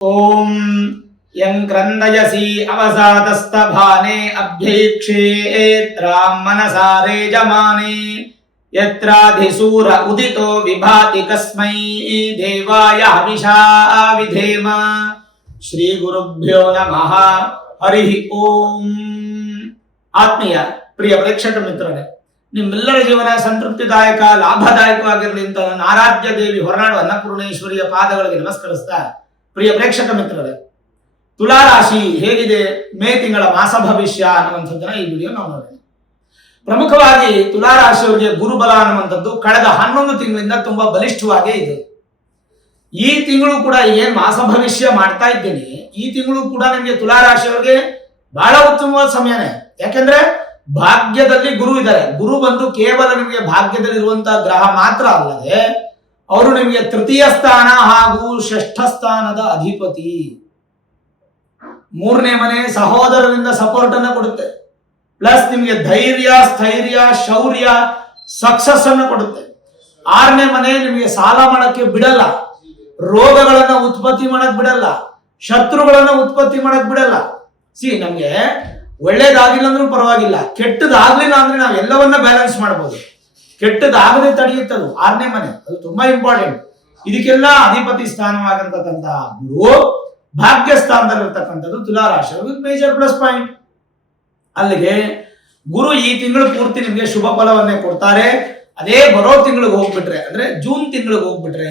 ಓಂ M ಕ್ರಂದಯಸಿ ಅವಸಾತಸ್ತಭಾನೆ ಅಭ್ಯೈಕ್ಷೇತ್ರಾಂ ಮನಸಾರೇ ಜಮಾನೆ ಯತ್ರಾಧಿಸೂರ ಉದಿತೋ ವಿಭಾತಿ ಕಸ್ಮೈ ದೇವಾಯ ಹವಿಷಾ ವಿಧೇಮ. Shri ಗುರುಭ್ಯೋ ನಮಃ. ಹರಿ ಓಂ. ಆತ್ಮೀಯ ಪ್ರಿಯ ಪ್ರೇಕ್ಷಕ ಮಿತ್ರರೇ, ನಿಮ್ಮೆಲ್ಲರ ಜೀವನ ಸಂತೃಪ್ತಿದಾಯಕ ಲಾಭದಾಯಕವಾಗಿರಲಿ ಅಂತ ನನ್ನ ಆರಾಧ್ಯ ದೇವಿ ಹೊರನಾಡು ಅನ್ನಪೂರ್ಣೇಶ್ವರಿಯ ಪಾದಗಳಿಗೆ ನಮಸ್ಕರಿಸ್ತಾ, ಪ್ರಿಯ ಪ್ರೇಕ್ಷಕ ಮಿತ್ರರೇ, ತುಲಾರಾಶಿ ಹೇಗಿದೆ, ಮೇ ತಿಂಗಳ ಮಾಸ ಭವಿಷ್ಯ ಅನ್ನುವಂಥದ್ದನ್ನ ಈ ವಿಡಿಯೋ ನಾವು ನೋಡೋಣ. ಪ್ರಮುಖವಾಗಿ ತುಲಾರಾಶಿಯವರಿಗೆ ಗುರುಬಲ ಅನ್ನುವಂಥದ್ದು ಕಳೆದ 11 ತಿಂಗಳಿಂದ ತುಂಬಾ ಬಲಿಷ್ಠವಾಗೇ ಇದೆ. ಈ ತಿಂಗಳು ಕೂಡ ಏನ್ ಮಾಸ ಭವಿಷ್ಯ ಮಾಡ್ತಾ ಇದ್ದೀನಿ, ಈ ತಿಂಗಳು ಕೂಡ ನಿಮಗೆ ತುಲಾರಾಶಿಯವರಿಗೆ ಬಹಳ ಉತ್ತಮವಾದ ಸಮಯನೇ. ಯಾಕೆಂದ್ರೆ ಭಾಗ್ಯದಲ್ಲಿ ಗುರು ಇದ್ದಾರೆ. ಗುರು ಬಂದು ಕೇವಲ ನಿಮಗೆ ಭಾಗ್ಯದಲ್ಲಿರುವಂತಹ ಗ್ರಹ ಮಾತ್ರ ಅಲ್ಲದೆ ಅವರು ನಿಮಗೆ ತೃತೀಯ ಸ್ಥಾನ ಹಾಗೂ ಷಷ್ಠ ಸ್ಥಾನದ ಅಧಿಪತಿ. 3ನೇ ಮನೆ ಸಹೋದರರಿಂದ ಸಪೋರ್ಟ್ ಅನ್ನ ಕೊಡುತ್ತೆ. ಪ್ಲಸ್ ನಿಮಗೆ ಧೈರ್ಯ, ಸ್ಥೈರ್ಯ, ಶೌರ್ಯ, ಸಕ್ಸಸ್ ಅನ್ನು ಕೊಡುತ್ತೆ. 6ನೇ ಮನೆ ನಿಮಗೆ ಸಾಲ ಮಾಡಕ್ಕೆ ಬಿಡಲ್ಲ, ರೋಗಗಳನ್ನ ಉತ್ಪತ್ತಿ ಮಾಡಕ್ ಬಿಡಲ್ಲ, ಶತ್ರುಗಳನ್ನ ಉತ್ಪತ್ತಿ ಮಾಡಕ್ ಬಿಡಲ್ಲ. ನಮ್ಗೆ ಒಳ್ಳೇದಾಗಿಲ್ಲ ಅಂದ್ರೂ ಪರವಾಗಿಲ್ಲ, ಕೆಟ್ಟದಾಗ್ಲಿಲ್ಲ ಅಂದ್ರೆ ನಾವು ಎಲ್ಲವನ್ನ ಬ್ಯಾಲೆನ್ಸ್ ಮಾಡಬಹುದು. ಕೆಟ್ಟದಾಗದೆ ತಡೆಯುತ್ತದು 6ನೇ ಮನೆ, ಅದು ತುಂಬಾ ಇಂಪಾರ್ಟೆಂಟ್. ಇದಕ್ಕೆಲ್ಲ ಅಧಿಪತಿ ಸ್ಥಾನವಾಗಿರ್ತಕ್ಕಂಥ ಗುರು ಭಾಗ್ಯ ಸ್ಥಾನದಲ್ಲಿರ್ತಕ್ಕಂಥದ್ದು ತುಲಾರಾಶಿ ಮೇಜರ್ ಪ್ಲಸ್ ಪಾಯಿಂಟ್. ಅಲ್ಲಿಗೆ ಗುರು ಈ ತಿಂಗಳು ಪೂರ್ತಿ ನಿಮಗೆ ಶುಭ ಫಲವನ್ನೇ ಕೊಡ್ತಾರೆ. ಅದೇ ಬರೋ ತಿಂಗಳಿಗೆ ಹೋಗ್ಬಿಟ್ರೆ, ಅಂದ್ರೆ ಜೂನ್ ತಿಂಗಳಿಗೆ ಹೋಗ್ಬಿಟ್ರೆ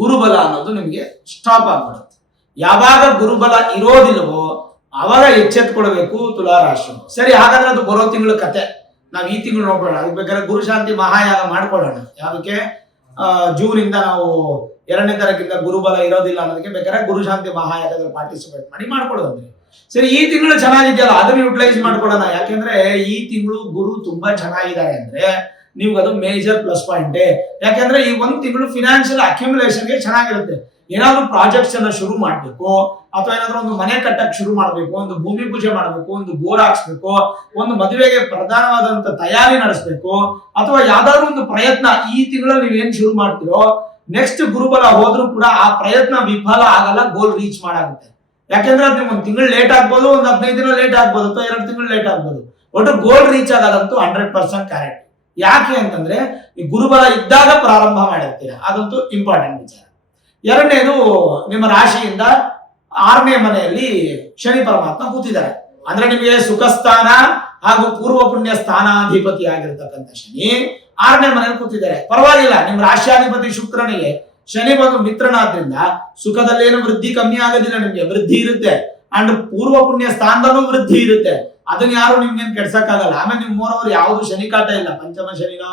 ಗುರುಬಲ ಅನ್ನೋದು ನಿಮಗೆ ಸ್ಟಾಪ್ ಆಗ್ಬಿಡುತ್ತೆ. ಯಾವಾಗ ಗುರುಬಲ ಇರೋದಿಲ್ವೋ ಅವಾಗ ಎಚ್ಚೆತ್ಕೊಳ್ಬೇಕು ತುಲಾರಾಶಿ. ಸರಿ, ಹಾಗಾದ್ರೆ ಅದು ಬರೋ ತಿಂಗಳ ಕತೆ. ನಾವು ಈ ತಿಂಗಳು ನೋಡೋಣ. ಅದಕ್ಕೆ ಬೇಕಾದ್ರೆ ಗುರುಶಾಂತಿ ಮಹಾಯಾಗ ಮಾಡ್ಕೊಳ್ಳೋಣ. ಯಾವುದಕ್ಕೆ? ಜೂನ್ ಇಂದ ನಾವು 2ನೇ ತಾರೀಕಿಂದ ಗುರುಬಲ ಇರೋದಿಲ್ಲ ಅನ್ನೋದಕ್ಕೆ ಬೇಕಾದ್ರೆ ಗುರುಶಾಂತಿ ಮಹಾಯಾಗದಲ್ಲಿ ಪಾರ್ಟಿಸಿಪೇಟ್ ಮಾಡಿ ಮಾಡ್ಕೊಳ್ಳೋದು. ಸರಿ, ಈ ತಿಂಗಳು ಚೆನ್ನಾಗಿದೆಯಲ್ಲ, ಅದನ್ನು ಯುಟಿಲೈಸ್ ಮಾಡ್ಕೊಳ್ಳೋಣ. ಯಾಕೆಂದ್ರೆ ಈ ತಿಂಗಳು ಗುರು ತುಂಬಾ ಚೆನ್ನಾಗಿದ್ದಾರೆ ಅಂದ್ರೆ ನಿಮ್ಗೆ ಅದು ಮೇಜರ್ ಪ್ಲಸ್ ಪಾಯಿಂಟ್. ಯಾಕೆಂದ್ರೆ ಈ 1 ತಿಂಗಳು ಫಿನಾನ್ಷಿಯಲ್ ಅಕ್ಯುಮುಲೇಷನ್ಗೆ ಚೆನ್ನಾಗಿರುತ್ತೆ. ಏನಾದ್ರೂ ಪ್ರಾಜೆಕ್ಟ್ಸ್ ಅನ್ನ ಶುರು ಮಾಡ್ಬೇಕು, ಅಥವಾ ಏನಾದ್ರೂ ಒಂದು ಮನೆ ಕಟ್ಟಕ್ಕೆ ಶುರು ಮಾಡ್ಬೇಕು, ಒಂದು ಭೂಮಿ ಪೂಜೆ ಮಾಡ್ಬೇಕು, ಒಂದು ಬೋರ್ ಹಾಕ್ಸ್ಬೇಕು, ಒಂದು ಮದುವೆಗೆ ಪ್ರಧಾನವಾದಂತ ತಯಾರಿ ನಡೆಸಬೇಕು, ಅಥವಾ ಯಾವ್ದಾದ್ರು ಒಂದು ಪ್ರಯತ್ನ ಈ ತಿಂಗಳಲ್ಲಿ ನೀವೇನ್ ಶುರು ಮಾಡ್ತೀರೋ ನೆಕ್ಸ್ಟ್ ಗುರುಬಲ ಹೋದ್ರೂ ಕೂಡ ಆ ಪ್ರಯತ್ನ ವಿಫಲ ಆಗಲ್ಲ, ಗೋಲ್ ರೀಚ್ ಮಾಡಾಗುತ್ತೆ. ಯಾಕೆಂದ್ರೆ ಅದು ನಿಮ್ಗೆ 1 ತಿಂಗಳು ಲೇಟ್ ಆಗ್ಬೋದು, ಒಂದು 15 ದಿನ ಲೇಟ್ ಆಗ್ಬೋದು, ಅಥವಾ 2 ತಿಂಗಳು ಲೇಟ್ ಆಗ್ಬೋದು, ಒಟ್ಟು ಗೋಲ್ ರೀಚ್ ಆಗೋದಂತೂ 100% ಕರೆಕ್ಟ್. ಯಾಕೆ ಅಂತಂದ್ರೆ ಈ ಗುರುಬಲ ಇದ್ದಾಗ ಪ್ರಾರಂಭ ಮಾಡಿರ್ತೀರ, ಅದಂತೂ ಇಂಪಾರ್ಟೆಂಟ್ ವಿಚಾರ. 2ನೇದು, ನಿಮ್ಮ ರಾಶಿಯಿಂದ 6ನೇ ಮನೆಯಲ್ಲಿ ಶನಿ ಪರಮಾತ್ಮ ಕೂತಿದ್ದಾರೆ. ಅಂದ್ರೆ ನಿಮಗೆ ಸುಖ ಸ್ಥಾನ ಹಾಗೂ ಪೂರ್ವ ಪುಣ್ಯ ಸ್ಥಾನಾಧಿಪತಿ ಆಗಿರ್ತಕ್ಕಂಥ ಶನಿ 6ನೇ ಮನೆಯಲ್ಲಿ ಕೂತಿದ್ದಾರೆ. ಪರವಾಗಿಲ್ಲ, ನಿಮ್ಮ ರಾಶ್ಯಾಧಿಪತಿ ಶುಕ್ರನಿಗೆ ಶನಿ ಬಂದು ಮಿತ್ರನಾದ್ರಿಂದ ಸುಖದಲ್ಲೇನು ವೃದ್ಧಿ ಕಮ್ಮಿ ಆಗೋದಿಲ್ಲ, ನಿಮ್ಗೆ ವೃದ್ಧಿ ಇರುತ್ತೆ. ಅಂಡ್ ಪೂರ್ವ ಪುಣ್ಯ ಸ್ಥಾನದಲ್ಲೂ ವೃದ್ಧಿ ಇರುತ್ತೆ. ಅದನ್ನ ಯಾರು ನಿಮ್ಗೇನು ಕೆಡ್ಸಕ್ಕಾಗಲ್ಲ. ಆಮೇಲೆ ನಿಮ್ ಮೂರವರು ಯಾವ್ದು ಶನಿ ಕಾಟ ಇಲ್ಲ, ಪಂಚಮ ಶನಿನೋ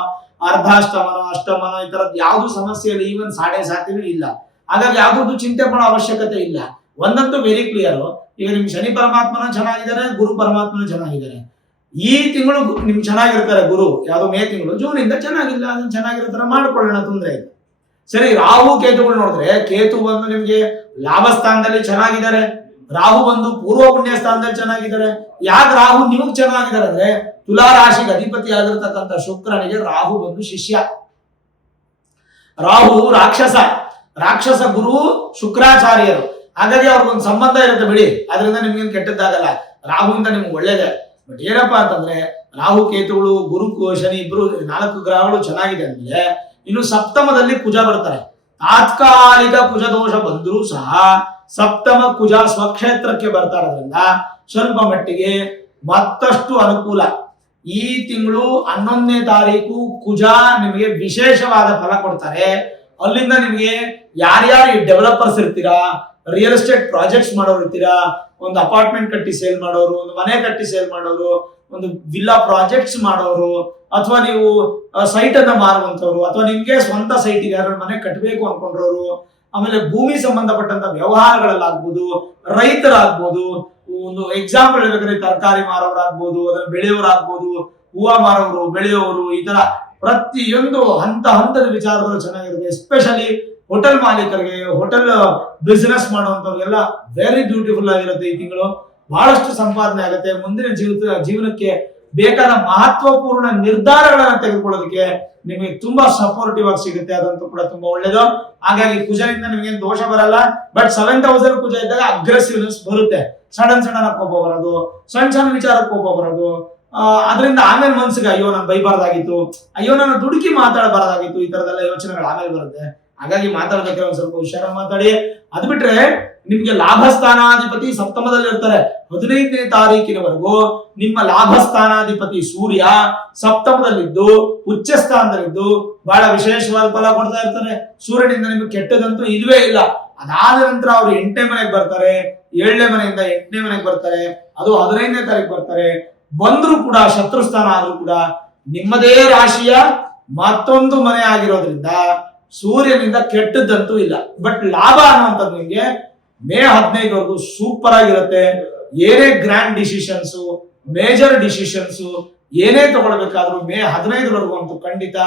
ಅರ್ಧಾಷ್ಟಮನೋ ಅಷ್ಟಮನೋ ಈ ತರದ್ ಯಾವ್ದು ಸಮಸ್ಯೆ ಇಲ್ಲ, ಈವನ್ 7.5 ಇಲ್ಲ. ಹಾಗಾಗಿ ಯಾವ್ದು ಚಿಂತೆ ಪಡೋ ಅವಶ್ಯಕತೆ ಇಲ್ಲ. ಒಂದಂತೂ ವೆರಿ ಕ್ಲಿಯರ್, ಈಗ ನಿಮ್ ಶನಿ ಪರಮಾತ್ಮನ ಚೆನ್ನಾಗಿದ್ದಾರೆ, ಗುರು ಪರಮಾತ್ಮನ ಚೆನ್ನಾಗಿದ್ದಾರೆ. ಈ ತಿಂಗಳು ನಿಮ್ ಚೆನ್ನಾಗಿರ್ತಾರೆ ಗುರು, ಯಾವ್ದು ಮೇ ತಿಂಗಳು. ಜೂನ್ ಇಂದ ಚೆನ್ನಾಗಿಲ್ಲ, ಅದನ್ನ ಚೆನ್ನಾಗಿರ್ತಾರ ಮಾಡ್ಕೊಳ್ಳೋಣ, ತೊಂದ್ರೆ ಇಲ್ಲ. ಸರಿ, ರಾಹು ಕೇತುಗಳು ನೋಡಿದ್ರೆ, ಕೇತು ಬಂದು ನಿಮ್ಗೆ ಲಾಭ ಸ್ಥಾನದಲ್ಲಿ ಚೆನ್ನಾಗಿದ್ದಾರೆ, ರಾಹು ಬಂದು ಪೂರ್ವ ಪುಣ್ಯ ಸ್ಥಾನದಲ್ಲಿ ಚೆನ್ನಾಗಿದ್ದಾರೆ. ಯಾಕೆ ರಾಹು ನಿಮಗ್ ಚೆನ್ನಾಗಿದ್ದಾರೆ ಅಂದ್ರೆ ತುಲಾ ರಾಶಿಗೆ ಅಧಿಪತಿ ಆಗಿರ್ತಕ್ಕಂಥ ಶುಕ್ರನಿಗೆ ರಾಹು ಬಂದು ಶಿಷ್ಯ. ರಾಹು ರಾಕ್ಷಸ ಗುರು ಶುಕ್ರಾಚಾರ್ಯರು. ಹಾಗಾಗಿ ಅವ್ರಿಗೊಂದು ಸಂಬಂಧ ಇರುತ್ತೆ ಬಿಡಿ, ಅದರಿಂದ ನಿಮ್ಗೇನು ಕೆಟ್ಟದ್ದಾಗಲ್ಲ. ರಾಹುವಿಂದ ನಿಮ್ಗೆ ಒಳ್ಳೇದೇ. ಬಟ್ ಏನಪ್ಪಾ ಅಂತಂದ್ರೆ ರಾಹು ಕೇತುಗಳು ಗುರು ಶನಿ ಇಬ್ರು 4 ಗ್ರಹಗಳು ಚೆನ್ನಾಗಿದೆ ಅಂದ್ರೆ ಇನ್ನು ಸಪ್ತಮದಲ್ಲಿ ಕುಜ ಬರ್ತಾರೆ. ತಾತ್ಕಾಲಿಕ ಕುಜ ದೋಷ ಬಂದರೂ ಸಹ ಸಪ್ತಮ ಕುಜ ಸ್ವಕ್ಷೇತ್ರಕ್ಕೆ ಬರ್ತಾರೋದ್ರಿಂದ ಸ್ವಲ್ಪ ಮಟ್ಟಿಗೆ ಮತ್ತಷ್ಟು ಅನುಕೂಲ. ಈ ತಿಂಗಳು 11ನೇ ತಾರೀಕು ಕುಜ ನಿಮಗೆ ವಿಶೇಷವಾದ ಫಲ ಕೊಡ್ತಾರೆ. ಅಲ್ಲಿಂದ ನಿಮಗೆ ಯಾರ್ಯಾರು ಡೆವಲಪರ್ಸ್ ಇರ್ತೀರಾ, ರಿಯಲ್ ಎಸ್ಟೇಟ್ ಪ್ರಾಜೆಕ್ಟ್ಸ್ ಮಾಡೋರು ಇರ್ತೀರಾ, ಒಂದು ಅಪಾರ್ಟ್ಮೆಂಟ್ ಕಟ್ಟಿ ಸೇಲ್ ಮಾಡೋರು, ಒಂದು ಮನೆ ಕಟ್ಟಿ ಸೇಲ್ ಮಾಡೋರು, ಒಂದು ವಿಲ್ಲಾ ಪ್ರಾಜೆಕ್ಟ್ಸ್ ಮಾಡೋರು, ಅಥವಾ ನೀವು ಸೈಟ್ ಅನ್ನ ಮಾರುವಂತವ್ರು, ಅಥವಾ ನಿಮ್ಗೆ ಸ್ವಂತ ಸೈಟ್ ಇದೆ ಯಾರು ಮನೆ ಕಟ್ಟಬೇಕು ಅನ್ಕೊಂಡ್ರೋರು, ಆಮೇಲೆ ಭೂಮಿ ಸಂಬಂಧಪಟ್ಟಂತ ವ್ಯವಹಾರಗಳಲ್ಲಾಗ್ಬೋದು, ರೈತರಾಗ್ಬೋದು, ಒಂದು ಎಕ್ಸಾಂಪಲ್ ಹೇಳ್ಬೇಕಾದ್ರೆ ತರಕಾರಿ ಮಾರೋರಾಗ್ಬೋದು, ಅದನ್ನ ಬೆಳೆಯೋರಾಗ್ಬೋದು, ಹೂವು ಮಾರೋರು, ಬೆಳೆಯೋರು, ಈ ತರ ಪ್ರತಿಯೊಂದು ಹಂತದ ವಿಚಾರಗಳು ಚೆನ್ನಾಗಿರುತ್ತೆ. ಎಸ್ಪೆಷಲಿ ಹೋಟೆಲ್ ಮಾಲೀಕರಿಗೆ, ಹೋಟೆಲ್ ಬಿಸಿನೆಸ್ ಮಾಡುವಂತವ್ರಿಗೆಲ್ಲ ವೆರಿ ಬ್ಯೂಟಿಫುಲ್ ಆಗಿರುತ್ತೆ ಈ ತಿಂಗಳು. ಬಹಳಷ್ಟು ಸಂಪಾದನೆ ಆಗುತ್ತೆ. ಮುಂದಿನ ಜೀವನಕ್ಕೆ ಬೇಕಾದ ಮಹತ್ವಪೂರ್ಣ ನಿರ್ಧಾರಗಳನ್ನ ತೆಗೆದುಕೊಳ್ಳೋದಕ್ಕೆ ನಿಮಗೆ ತುಂಬಾ ಸಪೋರ್ಟಿವ್ ಆಗಿ ಸಿಗುತ್ತೆ. ಅದಂತೂ ಕೂಡ ತುಂಬಾ ಒಳ್ಳೇದು. ಹಾಗಾಗಿ ಕುಜನಿಂದ ನಿಮ್ಗೆ ದೋಷ ಬರಲ್ಲ. ಬಟ್ 7th house ಕುಜ ಇದ್ದಾಗ ಅಗ್ರೆಸಿವ್ನೆಸ್ ಬರುತ್ತೆ. ಸಡನ್ ಕೋಪ ಬರೋದು, ಸಣ್ಣ ವಿಚಾರಕ್ಕೆ ಕೋಪ ಬರೋದು. ಅದರಿಂದ ಆಮೇಲೆ ಮನ್ಸಿಗೆ ಅಯ್ಯೋ ನಾನು ಬೈಬಾರ್ದಾಗಿತ್ತು, ಅಯ್ಯೋ ನಾನು ದುಡುಕಿ ಮಾತಾಡಬಾರ್ದಾಗಿತ್ತು, ಈ ತರದೆಲ್ಲ ಯೋಚನೆಗಳು ಆಮೇಲೆ ಬರುತ್ತೆ. ಹಾಗಾಗಿ ಮಾತಾಡ್ಬೇಕಾದ್ರೆ ಒಂದ್ ಸ್ವಲ್ಪ ಹುಷಾರಾಗಿ ಮಾತಾಡಿ. ಅದ್ ಬಿಟ್ರೆ ನಿಮ್ಗೆ ಲಾಭಸ್ಥಾನಾಧಿಪತಿ ಸಪ್ತಮದಲ್ಲಿ ಇರ್ತಾರೆ. 15ನೇ ತಾರೀಕಿನವರೆಗೂ ನಿಮ್ಮ ಲಾಭಸ್ಥಾನಾಧಿಪತಿ ಸೂರ್ಯ ಸಪ್ತಮದಲ್ಲಿದ್ದು ಉಚ್ಚ ಸ್ಥಾನದಲ್ಲಿದ್ದು ಬಹಳ ವಿಶೇಷವಾದ ಫಲ ಕೊಡ್ತಾ ಇರ್ತಾರೆ. ಸೂರ್ಯನಿಂದ ನಿಮ್ಗೆ ಕೆಟ್ಟದಂತೂ ಇಲ್ವೇ ಇಲ್ಲ. ಅದಾದ ನಂತರ ಅವ್ರು 8ನೇ ಮನೆಗೆ ಬರ್ತಾರೆ, 7ನೇ ಮನೆಯಿಂದ 8ನೇ ಮನೆಗೆ ಬರ್ತಾರೆ, ಅದು 15ನೇ ತಾರೀಕು ಬರ್ತಾರೆ. ಬಂದ್ರು ಕೂಡ ಶತ್ರುಸ್ಥಾನ ಆದ್ರೂ ಕೂಡ ನಿಮ್ಮದೇ ರಾಶಿಯ ಮತ್ತೊಂದು ಮನೆ ಆಗಿರೋದ್ರಿಂದ ಸೂರ್ಯನಿಂದ ಕೆಟ್ಟದ್ದಂತೂ ಇಲ್ಲ. ಬಟ್ ಲಾಭ ಅನ್ನುವಂಥದ್ದು ನಿಮ್ಗೆ ಮೇ 15ವರೆಗೂ ಸೂಪರ್ ಆಗಿರುತ್ತೆ. ಏನೇ ಗ್ರ್ಯಾಂಡ್ ಡಿಸಿಷನ್ಸ್, ಮೇಜರ್ ಡಿಸಿಷನ್ಸ್ ಏನೇ ತಗೊಳ್ಬೇಕಾದ್ರೂ ಮೇ 15ವರೆಗೂ ಅಂತೂ ಖಂಡಿತ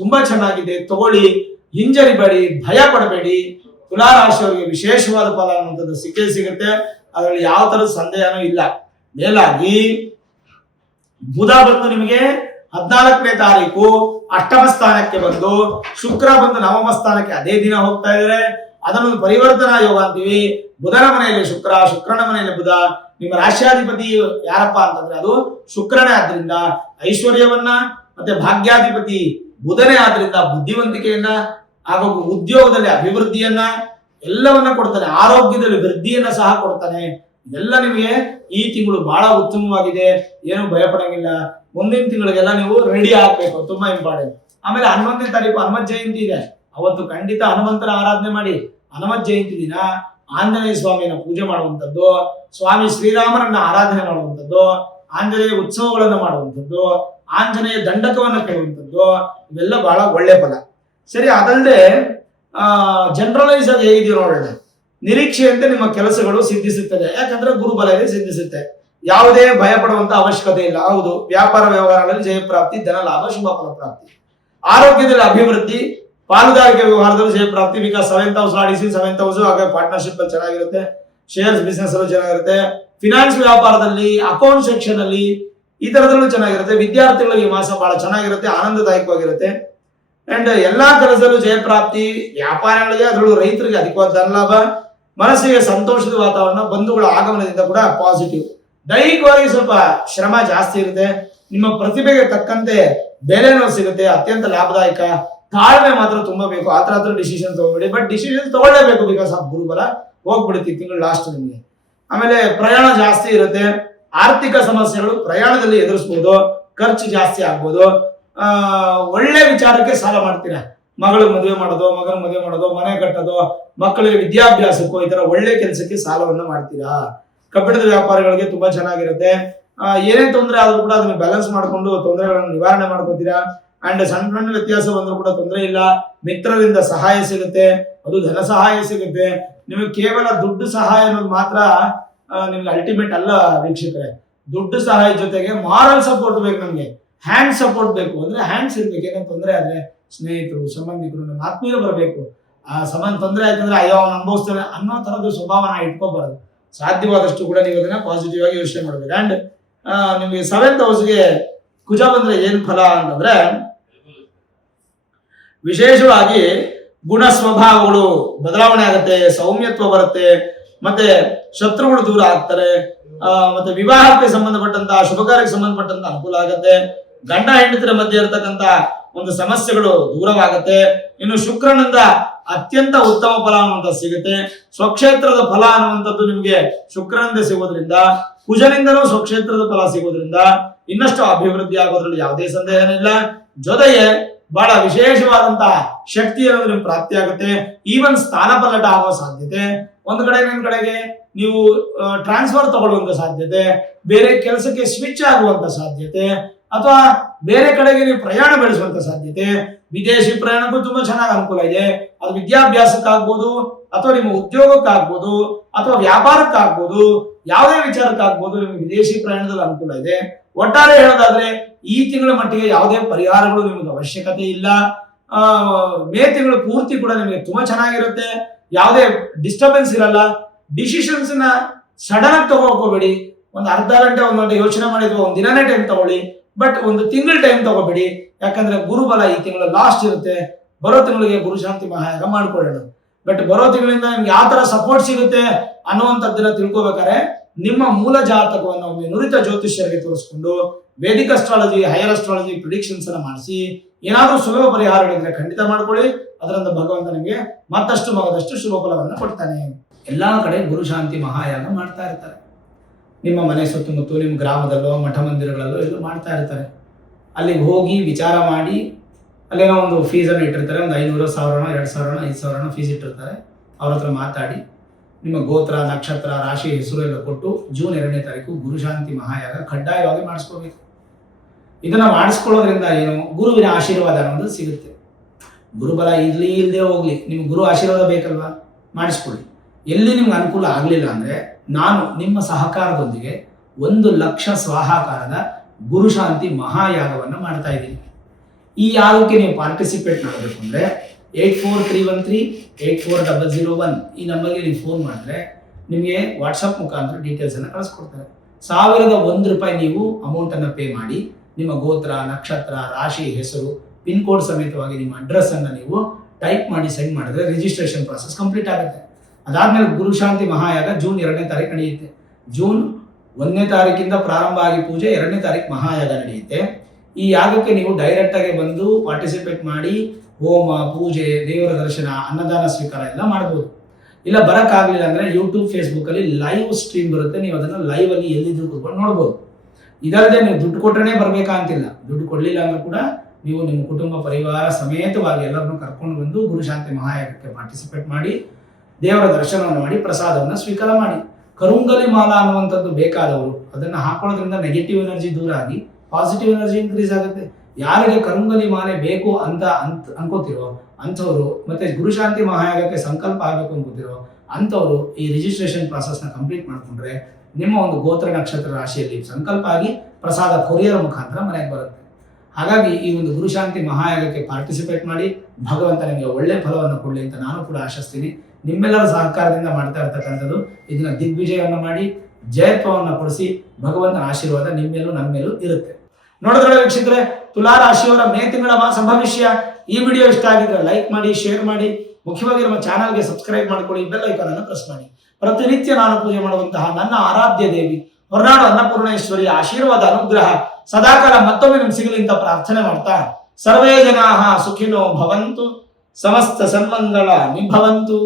ತುಂಬಾ ಚೆನ್ನಾಗಿದೆ. ತಗೊಳ್ಳಿ, ಹಿಂಜರಿಬೇಡಿ, ಭಯ ಪಡಬೇಡಿ. ತುಲಾ ರಾಶಿಯವರಿಗೆ ವಿಶೇಷವಾದ ಫಲ ಅನ್ನುವಂಥದ್ದು ಸಿಕ್ಕೇ ಸಿಗುತ್ತೆ. ಅದರಲ್ಲಿ ಯಾವ ತರದ ಸಂದೇಹನೂ ಇಲ್ಲ. ಮೇಲಾಗಿ ಬುಧ ಬಂದು ನಿಮಗೆ 14ನೇ ತಾರೀಕು ಅಷ್ಟಮ ಸ್ಥಾನಕ್ಕೆ ಬಂದು, ಶುಕ್ರ ಬಂದು ನವಮ ಸ್ಥಾನಕ್ಕೆ ಅದೇ ದಿನ ಹೋಗ್ತಾ ಇದ್ದಾರೆ. ಅದನ್ನು ಪರಿವರ್ತನಾ ಯೋಗ ಅಂತೀವಿ. ಬುಧನ ಮನೆಯಲ್ಲಿ ಶುಕ್ರ, ಶುಕ್ರನ ಮನೆಯಲ್ಲಿ ಬುಧ. ನಿಮ್ಮ ರಾಶ್ಯಾಧಿಪತಿ ಯಾರಪ್ಪ ಅಂತಂದ್ರೆ ಅದು ಶುಕ್ರನೇ. ಆದ್ರಿಂದ ಐಶ್ವರ್ಯವನ್ನ ಮತ್ತೆ ಭಾಗ್ಯಾಧಿಪತಿ ಬುಧನೇ ಆದ್ರಿಂದ ಬುದ್ಧಿವಂತಿಕೆಯನ್ನ ಹಾಗೂ ಉದ್ಯೋಗದಲ್ಲಿ ಅಭಿವೃದ್ಧಿಯನ್ನ ಎಲ್ಲವನ್ನ ಕೊಡ್ತಾನೆ. ಆರೋಗ್ಯದಲ್ಲಿ ವೃದ್ಧಿಯನ್ನ ಸಹ ಕೊಡ್ತಾನೆ. ಇದೆಲ್ಲ ನಿಮಗೆ ಈ ತಿಂಗಳು ಬಹಳ ಉತ್ತಮವಾಗಿದೆ. ಏನು ಭಯ ಪಡಂಗಿಲ್ಲ. ಮುಂದಿನ ತಿಂಗಳಿಗೆಲ್ಲ ನೀವು ರೆಡಿ ಆಗ್ಬೇಕು, ತುಂಬಾ ಇಂಪಾರ್ಟೆಂಟ್. ಆಮೇಲೆ 11ನೇ ತಾರೀಕು ಹನುಮತ್ ಜಯಂತಿ ಇದೆ. ಅವತ್ತು ಖಂಡಿತ ಹನುಮಂತರ ಆರಾಧನೆ ಮಾಡಿ. ಹನುಮತ್ ಜಯಂತಿ ದಿನ ಆಂಜನೇಯ ಸ್ವಾಮಿಯನ್ನ ಪೂಜೆ ಮಾಡುವಂಥದ್ದು, ಸ್ವಾಮಿ ಶ್ರೀರಾಮನನ್ನ ಆರಾಧನೆ ಮಾಡುವಂಥದ್ದು, ಆಂಜನೇಯ ಉತ್ಸವಗಳನ್ನ ಮಾಡುವಂಥದ್ದು, ಆಂಜನೇಯ ದಂಡಕವನ್ನ ಕೇಳುವಂಥದ್ದು, ಇವೆಲ್ಲ ಬಹಳ ಒಳ್ಳೆ ಫಲ. ಸರಿ, ಅದಲ್ಲದೆ ಜನರಲೈಸ್ ಆಗಿ ಹೇಗಿದೆಯೋ ನೋಡೋಣ. ನಿರೀಕ್ಷೆಯಂತೆ ನಿಮ್ಮ ಕೆಲಸಗಳು ಸಿದ್ಧಿಸುತ್ತದೆ. ಯಾಕಂದ್ರೆ ಗುರುಬಲ ಇದೆ, ಸಿದ್ಧಿಸುತ್ತೆ. ಯಾವುದೇ ಭಯ ಪಡುವಂತ ಅವಶ್ಯಕತೆ ಇಲ್ಲ. ಹೌದು, ವ್ಯಾಪಾರ ವ್ಯವಹಾರಗಳಲ್ಲಿ ಜಯಪ್ರಾಪ್ತಿ, ಧನ ಲಾಭ, ಶುಭ ಫಲ ಪ್ರಾಪ್ತಿ. ಆರೋಗ್ಯದಲ್ಲಿ ಅಭಿವೃದ್ಧಿ, ಪಾಲುದಾರಿಕೆ ವ್ಯವಹಾರದಲ್ಲಿ ಜಯಪ್ರಾಪ್ತಿ. ಬಿಕಾಸ್ 7th house ಆಡಿಸಿ 7th house ಹಾಗೆ ಪಾರ್ಟ್ನರ್ಶಿಪ್ ಅಲ್ಲಿ ಚೆನ್ನಾಗಿರುತ್ತೆ. ಶೇರ್ಸ್ ಬಿಸ್ನೆಸ್ ಅಲ್ಲೂ ಚೆನ್ನಾಗಿರುತ್ತೆ. ಫಿನಾನ್ಸ್ ವ್ಯಾಪಾರದಲ್ಲಿ, ಅಕೌಂಟ್ ಸೆಕ್ಷನ್ ಅಲ್ಲಿ ಈ ತರದಲ್ಲೂ ಚೆನ್ನಾಗಿರುತ್ತೆ. ವಿದ್ಯಾರ್ಥಿಗಳಿಗೆ ಈ ಮಾಸ ಬಹಳ ಚೆನ್ನಾಗಿರುತ್ತೆ, ಆನಂದದಾಯಕವಾಗಿರುತ್ತೆ. ಅಂಡ್ ಎಲ್ಲಾ ಕೆಲಸದಲ್ಲೂ ಜಯಪ್ರಾಪ್ತಿ. ವ್ಯಾಪಾರಗಳಿಗೆ, ಅದರಲ್ಲೂ ರೈತರಿಗೆ ಅಧಿಕವಾದ ಧನ ಲಾಭ, ಮನಸ್ಸಿಗೆ ಸಂತೋಷದ ವಾತಾವರಣ, ಬಂಧುಗಳ ಆಗಮನದಿಂದ ಕೂಡ ಪಾಸಿಟಿವ್. ದೈಹಿಕವಾಗಿ ಸ್ವಲ್ಪ ಶ್ರಮ ಜಾಸ್ತಿ ಇರುತ್ತೆ. ನಿಮ್ಮ ಪ್ರತಿಭೆಗೆ ತಕ್ಕಂತೆ ಬೆಲೆನೂ ಸಿಗುತ್ತೆ. ಅತ್ಯಂತ ಲಾಭದಾಯಕ. ತಾಳ್ಮೆ ಮಾತ್ರ ತುಂಬಾ ಬೇಕು. ಆತರ ಡಿಸಿಷನ್ ತಗೋಬೇಡಿ. ಬಟ್ ಡಿಸಿಷನ್ ತಗೊಳ್ಳೇಬೇಕು. ಬಿಕಾಸ್ ಆಫ್ ಗುರುಬಲ ಹೋಗ್ಬಿಡುತ್ತೆ ತಿಂಗಳು ಲಾಸ್ಟ್ ನಿಮಗೆ. ಆಮೇಲೆ ಪ್ರಯಾಣ ಜಾಸ್ತಿ ಇರುತ್ತೆ. ಆರ್ಥಿಕ ಸಮಸ್ಯೆಗಳು ಪ್ರಯಾಣದಲ್ಲಿ ಎದುರಿಸಬಹುದು. ಖರ್ಚು ಜಾಸ್ತಿ ಆಗ್ಬೋದು. ಒಳ್ಳೆ ವಿಚಾರಕ್ಕೆ ಸಾಲ ಮಾಡ್ತೀರಾ. ಮಗಳಿಗೆ ಮದುವೆ ಮಾಡೋದು, ಮಗನ ಮದುವೆ ಮಾಡೋದು, ಮನೆ ಕಟ್ಟೋದು, ಮಕ್ಕಳಿಗೆ ವಿದ್ಯಾಭ್ಯಾಸಕ್ಕೂ ಈ ತರ ಒಳ್ಳೆ ಕೆಲಸಕ್ಕೆ ಸಾಲವನ್ನ ಮಾಡ್ತೀರಾ. ಕಬ್ಬಿಣದ ವ್ಯಾಪಾರಿಗಳಿಗೆ ತುಂಬಾ ಚೆನ್ನಾಗಿರುತ್ತೆ. ಏನೇ ತೊಂದರೆ ಆದ್ರೂ ಕೂಡ ಅದನ್ನ ಬ್ಯಾಲೆನ್ಸ್ ಮಾಡ್ಕೊಂಡು ತೊಂದರೆಗಳನ್ನು ನಿವಾರಣೆ ಮಾಡ್ಕೋತೀರಾ. ಅಂಡ್ ಸಣ್ಣ ವ್ಯತ್ಯಾಸ ಬಂದ್ರೂ ಕೂಡ ತೊಂದರೆ ಇಲ್ಲ. ಮಿತ್ರರಿಂದ ಸಹಾಯ ಸಿಗುತ್ತೆ, ಅದು ಧನ ಸಹಾಯ ಸಿಗುತ್ತೆ. ನಿಮಗೆ ಕೇವಲ ದುಡ್ಡು ಸಹಾಯ ಅನ್ನೋದು ಮಾತ್ರ ನಿಮ್ಗೆ ಅಲ್ಟಿಮೇಟ್ ಅಲ್ಲ ವೀಕ್ಷಕರೇ. ದುಡ್ಡು ಸಹಾಯ ಜೊತೆಗೆ ಮಾರಲ್ ಸಪೋರ್ಟ್ ಬೇಕು. ನಮ್ಗೆ ಹ್ಯಾಂಡ್ ಸಪೋರ್ಟ್ ಬೇಕು. ಅಂದ್ರೆ ಹ್ಯಾಂಡ್ಸ್ ಇರ್ಬೇಕು. ಏನೋ ತೊಂದರೆ ಆದ್ರೆ ಸ್ನೇಹಿತರು, ಸಂಬಂಧಿಕರು, ನಮ್ಮ ಆತ್ಮೀಯರು ಬರಬೇಕು. ಆ ಸಂಬಂಧ ತೊಂದರೆ ಆಯ್ತಂದ್ರೆ ಅಯ್ಯೋ ಅವನು ಅನುಭವಿಸ್ತಾನೆ ಅನ್ನೋ ತರದ್ದು ಸ್ವಭಾವನ ಇಟ್ಕೋಬಾರದು. ಸಾಧ್ಯವಾದಷ್ಟು ಕೂಡ ನೀವು ಅದನ್ನ ಪಾಸಿಟಿವ್ ಆಗಿ ಯೋಚನೆ ಮಾಡಬೇಕು. ಅಂಡ್ ನಿಮಗೆ 7th house ಕುಜ ಬಂದ್ರೆ ಏನ್ ಫಲ ಅಂತಂದ್ರೆ, ವಿಶೇಷವಾಗಿ ಗುಣ ಸ್ವಭಾವಗಳು ಬದಲಾವಣೆ ಆಗುತ್ತೆ, ಸೌಮ್ಯತ್ವ ಬರುತ್ತೆ, ಮತ್ತೆ ಶತ್ರುಗಳು ದೂರ ಆಗ್ತಾರೆ, ಮತ್ತೆ ವಿವಾಹಕ್ಕೆ ಸಂಬಂಧಪಟ್ಟಂತ ಶುಭ ಕಾರ್ಯಕ್ಕೆ ಸಂಬಂಧಪಟ್ಟಂತ ಅನುಕೂಲ ಆಗುತ್ತೆ. ಗಂಡ ಹೆಂಡತಿರ ಮಧ್ಯೆ ಇರತಕ್ಕಂತ ಒಂದು ಸಮಸ್ಯೆಗಳು ದೂರವಾಗುತ್ತೆ. ಇನ್ನು ಶುಕ್ರನಿಂದ ಅತ್ಯಂತ ಉತ್ತಮ ಫಲ ಅನ್ನುವಂತ ಸಿಗುತ್ತೆ. ಸ್ವಕ್ಷೇತ್ರದ ಫಲ ಅನ್ನುವಂಥದ್ದು ನಿಮ್ಗೆ ಶುಕ್ರನಿಂದ ಸಿಗೋದ್ರಿಂದ, ಕುಜನಿಂದನೂ ಸ್ವಕ್ಷೇತ್ರದ ಫಲ ಸಿಗೋದ್ರಿಂದ ಇನ್ನಷ್ಟು ಅಭಿವೃದ್ಧಿ ಆಗೋದ್ರಲ್ಲಿ ಯಾವುದೇ ಸಂದೇಹನಿಲ್ಲ. ಜೊತೆಗೆ ಬಹಳ ವಿಶೇಷವಾದಂತಹ ಶಕ್ತಿ ಅನ್ನೋದು ನಿಮ್ಗೆ ಪ್ರಾಪ್ತಿ ಆಗುತ್ತೆ. ಈವನ್ ಸ್ಥಾನ ಪಲ್ಲಟ ಆಗೋ ಸಾಧ್ಯತೆ, ಒಂದು ಕಡೆ ಇನ್ನೊಂದು ಕಡೆಗೆ ನೀವು ಟ್ರಾನ್ಸ್ಫರ್ ತಗೊಳ್ಳುವಂತ ಸಾಧ್ಯತೆ, ಬೇರೆ ಕೆಲಸಕ್ಕೆ ಸ್ವಿಚ್ ಆಗುವಂತ ಸಾಧ್ಯತೆ, ಅಥವಾ ಬೇರೆ ಕಡೆಗೆ ನೀವು ಪ್ರಯಾಣ ಬೆಳೆಸುವಂತ ಸಾಧ್ಯತೆ, ವಿದೇಶಿ ಪ್ರಯಾಣಕ್ಕೂ ತುಂಬಾ ಚೆನ್ನಾಗಿ ಅನುಕೂಲ ಇದೆ. ಅದು ವಿದ್ಯಾಭ್ಯಾಸಕ್ಕಾಗ್ಬೋದು, ಅಥವಾ ನಿಮ್ಮ ಉದ್ಯೋಗಕ್ಕಾಗ್ಬೋದು, ಅಥವಾ ವ್ಯಾಪಾರಕ್ಕಾಗ್ಬೋದು, ಯಾವುದೇ ವಿಚಾರಕ್ಕಾಗ್ಬೋದು. ನಿಮಗೆ ವಿದೇಶಿ ಪ್ರಯಾಣದಲ್ಲಿ ಅನುಕೂಲ ಇದೆ. ಒಟ್ಟಾರೆ ಹೇಳೋದಾದ್ರೆ ಈ ತಿಂಗಳ ಮಟ್ಟಿಗೆ ಯಾವುದೇ ಪರಿಹಾರಗಳು ನಿಮಗೆ ಅವಶ್ಯಕತೆ ಇಲ್ಲ. ಮೇ ತಿಂಗಳು ಪೂರ್ತಿ ಕೂಡ ನಿಮಗೆ ತುಂಬಾ ಚೆನ್ನಾಗಿರುತ್ತೆ. ಯಾವುದೇ ಡಿಸ್ಟರ್ಬೆನ್ಸ್ ಇರಲ್ಲ. ಡಿಸಿಷನ್ಸ್ ನ ಸಡನ್ ಆಗಿ ತಗೋಬೇಡಿ. ಒಂದು ಅರ್ಧ ಗಂಟೆ 1 ಗಂಟೆ ಯೋಚನೆ ಮಾಡಿದ್ವಿ, ಒಂದು ದಿನನೇ ಟೈಮ್ ತಗೊಳ್ಳಿ, ಬಟ್ ಒಂದು ತಿಂಗಳ ಟೈಮ್ ತಗೋಬೇಡಿ. ಯಾಕಂದ್ರೆ ಗುರುಬಲ ಈ ತಿಂಗಳ ಲಾಸ್ಟ್ ಇರುತ್ತೆ. ಬರೋ ತಿಂಗಳಿಗೆ ಗುರು ಶಾಂತಿ ಮಹಾಯಾಗ ಮಾಡ್ಕೊಳ್ಳೋಣ. ಬಟ್ ಬರೋ ತಿಂಗಳಿಂದ ನಿಮ್ಗೆ ಯಾವ ತರ ಸಪೋರ್ಟ್ ಸಿಗುತ್ತೆ ಅನ್ನುವಂಥದ್ದನ್ನ ತಿಳ್ಕೊಬೇಕಾದ್ರೆ ನಿಮ್ಮ ಮೂಲ ಜಾತಕವನ್ನು ಒಮ್ಮೆ ನುರಿತ ಜ್ಯೋತಿಷ್ಯರಿಗೆ ತೋರಿಸ್ಕೊಂಡು Vedic astrology, higher astrology predictions ಅನ್ನ ಮಾಡಿಸಿ ಏನಾದ್ರೂ ಸುಲಭ ಪರಿಹಾರಗಳಿದ್ರೆ ಖಂಡಿತ ಮಾಡ್ಕೊಳ್ಳಿ. ಅದರಿಂದ ಭಗವಂತ ನಿಮಗೆ ಮತ್ತಷ್ಟು ಮಗದಷ್ಟು ಶುಭ ಫಲವನ್ನು ಕೊಡ್ತಾನೆ. ಎಲ್ಲಾ ಕಡೆ ಗುರು ಶಾಂತಿ ಮಹಾಯಾಗ ಮಾಡ್ತಾ ಇರ್ತಾರೆ. ನಿಮ್ಮ ಮನೆ ಸುತ್ತಮುತ್ತ, ನಿಮ್ಮ ಗ್ರಾಮದಲ್ಲೋ ಮಠ ಮಂದಿರಗಳಲ್ಲೋ ಎಲ್ಲೂ ಮಾಡ್ತಾ ಇರ್ತಾರೆ. ಅಲ್ಲಿಗೆ ಹೋಗಿ ವಿಚಾರ ಮಾಡಿ, ಅಲ್ಲೇನೋ ಒಂದು ಫೀಸನ್ನು ಇಟ್ಟಿರ್ತಾರೆ. ಒಂದು 500, 1000, 2000, 5000 ಫೀಸ್ ಇಟ್ಟಿರ್ತಾರೆ. ಅವ್ರ ಹತ್ರ ಮಾತಾಡಿ ನಿಮ್ಮ ಗೋತ್ರ, ನಕ್ಷತ್ರ, ರಾಶಿ, ಹೆಸರು ಎಲ್ಲ ಕೊಟ್ಟು ಜೂನ್ 2ನೇ ತಾರೀಕು ಗುರುಶಾಂತಿ ಮಹಾಯಾಗ ಕಡ್ಡಾಯವಾಗಿ ಮಾಡಿಸ್ಕೋಬೇಕು. ಇದನ್ನ ಮಾಡಿಸ್ಕೊಳ್ಳೋದ್ರಿಂದ ಏನು, ಗುರುವಿನ ಆಶೀರ್ವಾದ ಅನ್ನೋದು ಸಿಗುತ್ತೆ. ಗುರುಬಲ ಇರ್ಲಿ ಇಲ್ಲದೆ ಹೋಗ್ಲಿ, ನಿಮ್ಗೆ ಗುರು ಆಶೀರ್ವಾದ ಬೇಕಲ್ವಾ, ಮಾಡಿಸ್ಕೊಳ್ಳಿ. ಎಲ್ಲಿ ನಿಮ್ಗೆ ಅನುಕೂಲ ಆಗಲಿಲ್ಲ ಅಂದರೆ ನಾನು ನಿಮ್ಮ ಸಹಕಾರದೊಂದಿಗೆ 1 ಲಕ್ಷ ಸ್ವಾಹಾಕಾರದ ಗುರುಶಾಂತಿ ಮಹಾಯಾಗವನ್ನು ಮಾಡ್ತಾ ಇದ್ದೀನಿ. ಈ ಯಾಗಕ್ಕೆ ನೀವು ಪಾರ್ಟಿಸಿಪೇಟ್ ಮಾಡಬೇಕು ಅಂದರೆ 8431384001 ಈ ನಂಬರ್ಗೆ ನೀವು ಫೋನ್ ಮಾಡಿದ್ರೆ ನಿಮಗೆ ವಾಟ್ಸಪ್ ಮುಖಾಂತರ ಡೀಟೇಲ್ಸನ್ನು ಕಳಿಸ್ಕೊಡ್ತಾರೆ. 1001 ರೂಪಾಯಿ ನೀವು ಅಮೌಂಟನ್ನು ಪೇ ಮಾಡಿ ನಿಮ್ಮ ಗೋತ್ರ, ನಕ್ಷತ್ರ, ರಾಶಿ, ಹೆಸರು, ಪಿನ್ ಕೋಡ್ ಸಮೇತವಾಗಿ ನಿಮ್ಮ ಅಡ್ರೆಸ್ಸನ್ನು ನೀವು ಟೈಪ್ ಮಾಡಿ ಸೆಂಡ್ ಮಾಡಿದ್ರೆ ರಿಜಿಸ್ಟ್ರೇಷನ್ ಪ್ರಾಸೆಸ್ ಕಂಪ್ಲೀಟ್ ಆಗುತ್ತೆ. ಅದಾದಮೇಲೆ ಗುರುಶಾಂತಿ ಮಹಾಯಾಗ ಜೂನ್ 2ನೇ ತಾರೀಕು ನಡೆಯುತ್ತೆ. ಜೂನ್ 1ನೇ ತಾರೀಕಿಂದ ಪ್ರಾರಂಭ ಆಗಿ ಪೂಜೆ 2ನೇ ತಾರೀಕು ಮಹಾಯಾಗ ನಡೆಯುತ್ತೆ. ಈ ಯಾಗಕ್ಕೆ ನೀವು ಡೈರೆಕ್ಟಾಗಿ ಬಂದು ಪಾರ್ಟಿಸಿಪೇಟ್ ಮಾಡಿ ಹೋಮ, ಪೂಜೆ, ದೇವರ ದರ್ಶನ, ಅನ್ನದಾನ ಸ್ವೀಕಾರ ಎಲ್ಲ ಮಾಡ್ಬೋದು. ಇಲ್ಲ ಬರೋಕ್ಕಾಗಲಿಲ್ಲ ಅಂದರೆ ಯೂಟ್ಯೂಬ್, ಫೇಸ್ಬುಕ್ಕಲ್ಲಿ ಲೈವ್ ಸ್ಟ್ರೀಮ್ ಬರುತ್ತೆ. ನೀವು ಅದನ್ನು ಲೈವಲ್ಲಿ ಎಲ್ಲಿದ್ರು ಕೂತ್ಕೊಂಡು ನೋಡ್ಬೋದು. ಇದಲ್ಲದೆ ನೀವು ದುಡ್ಡು ಕೊಟ್ಟರೆ ಬರಬೇಕಂತಿಲ್ಲ. ದುಡ್ಡು ಕೊಡಲಿಲ್ಲ ಅಂದ್ರೂ ಕೂಡ ನೀವು ನಿಮ್ಮ ಕುಟುಂಬ ಪರಿವಾರ ಸಮೇತವಾಗಿ ಎಲ್ಲರನ್ನು ಕರ್ಕೊಂಡು ಬಂದು ಗುರುಶಾಂತಿ ಮಹಾಯಾಗಕ್ಕೆ ಪಾರ್ಟಿಸಿಪೇಟ್ ಮಾಡಿ ದೇವರ ದರ್ಶನವನ್ನು ಮಾಡಿ ಪ್ರಸಾದವನ್ನು ಸ್ವೀಕಾರ ಮಾಡಿ. ಕರುಂಗಲಿ ಮಾಲ ಅನ್ನುವಂಥದ್ದು ಬೇಕಾದವರು ಅದನ್ನು ಹಾಕೊಳ್ಳೋದ್ರಿಂದ ನೆಗೆಟಿವ್ ಎನರ್ಜಿ ದೂರ ಆಗಿ ಪಾಸಿಟಿವ್ ಎನರ್ಜಿ ಇನ್ಕ್ರೀಸ್ ಆಗುತ್ತೆ. ಯಾರಿಗೆ ಕರುಂಗಲಿ ಮಾಲೆ ಬೇಕು ಅಂತ ಅನ್ಕೋತಿರೋ ಅಂಥವ್ರು, ಮತ್ತೆ ಗುರುಶಾಂತಿ ಮಹಾಯಾಗಕ್ಕೆ ಸಂಕಲ್ಪ ಆಗಬೇಕು ಅನ್ಕೋತಿರೋ ಅಂಥವ್ರು ಈ ರಿಜಿಸ್ಟ್ರೇಷನ್ ಪ್ರಾಸೆಸ್ನ ಕಂಪ್ಲೀಟ್ ಮಾಡಿಕೊಂಡ್ರೆ ನಿಮ್ಮ ಒಂದು ಗೋತ್ರ, ನಕ್ಷತ್ರ, ರಾಶಿಯಲ್ಲಿ ಸಂಕಲ್ಪ ಆಗಿ ಪ್ರಸಾದ ಕೊರಿಯರ್ ಮುಖಾಂತರ ಮನೆಗೆ ಬರುತ್ತೆ. ಹಾಗಾಗಿ ಈ ಒಂದು ಗುರುಶಾಂತಿ ಮಹಾಯಾಗಕ್ಕೆ ಪಾರ್ಟಿಸಿಪೇಟ್ ಮಾಡಿ ಭಗವಂತ ನಿಮಗೆ ಒಳ್ಳೆ ಫಲವನ್ನು ಕೊಡಲಿ ಅಂತ ನಾನು ಕೂಡ ಆಶಿಸ್ತೀನಿ. ನಿಮ್ಮೆಲ್ಲರ ಸಹಕಾರದಿಂದ ಮಾಡ್ತಾ ಇರ್ತಕ್ಕಂಥದ್ದು ಇದನ್ನ ದಿಗ್ವಿಜಯವನ್ನು ಮಾಡಿ ಜಯತ್ವವನ್ನು ಕೊಡಿಸಿ ಭಗವಂತನ ಆಶೀರ್ವಾದ ನಿಮ್ಮ ಮೇಲೂ ನನ್ನ ಮೇಲೂ ಇರುತ್ತೆ. ನೋಡಿದ್ರೆ ವೀಕ್ಷಕರೇ, ತುಲಾ ರಾಶಿಯವರ ಮೇ ತಿಂಗಳ ಮಾಸ ಭವಿಷ್ಯ. ಈ ವಿಡಿಯೋ ಇಷ್ಟ ಆಗಿದ್ರೆ ಲೈಕ್ ಮಾಡಿ, ಶೇರ್ ಮಾಡಿ, ಮುಖ್ಯವಾಗಿ ನಮ್ಮ ಚಾನಲ್ಗೆ ಸಬ್ಸ್ಕ್ರೈಬ್ ಮಾಡಿಕೊಳ್ಳಿ, ಬೆಲ್ ಐಕಾನ್ ಅನ್ನು ಪ್ರೆಸ್ ಮಾಡಿ. ಪ್ರತಿನಿತ್ಯ ನಾನು ಪೂಜೆ ಮಾಡುವಂತಹ ನನ್ನ ಆರಾಧ್ಯ ದೇವಿ ಹೊರನಾಡು ಅನ್ನಪೂರ್ಣೇಶ್ವರಿ ಆಶೀರ್ವಾದ ಅನುಗ್ರಹ ಸದಾಕಾಲ ಮತ್ತೊಮ್ಮೆ ನಿಮ್ಗೆ ಸಿಗಲಿ ಅಂತ ಪ್ರಾರ್ಥನೆ ಮಾಡ್ತಾ, ಸರ್ವೇ ಜನಾಃ ಸುಖಿನೋ ಭವಂತು, ಸಮಸ್ತ ಸನ್ಮಂಗಳ ನಿಭವಂತು.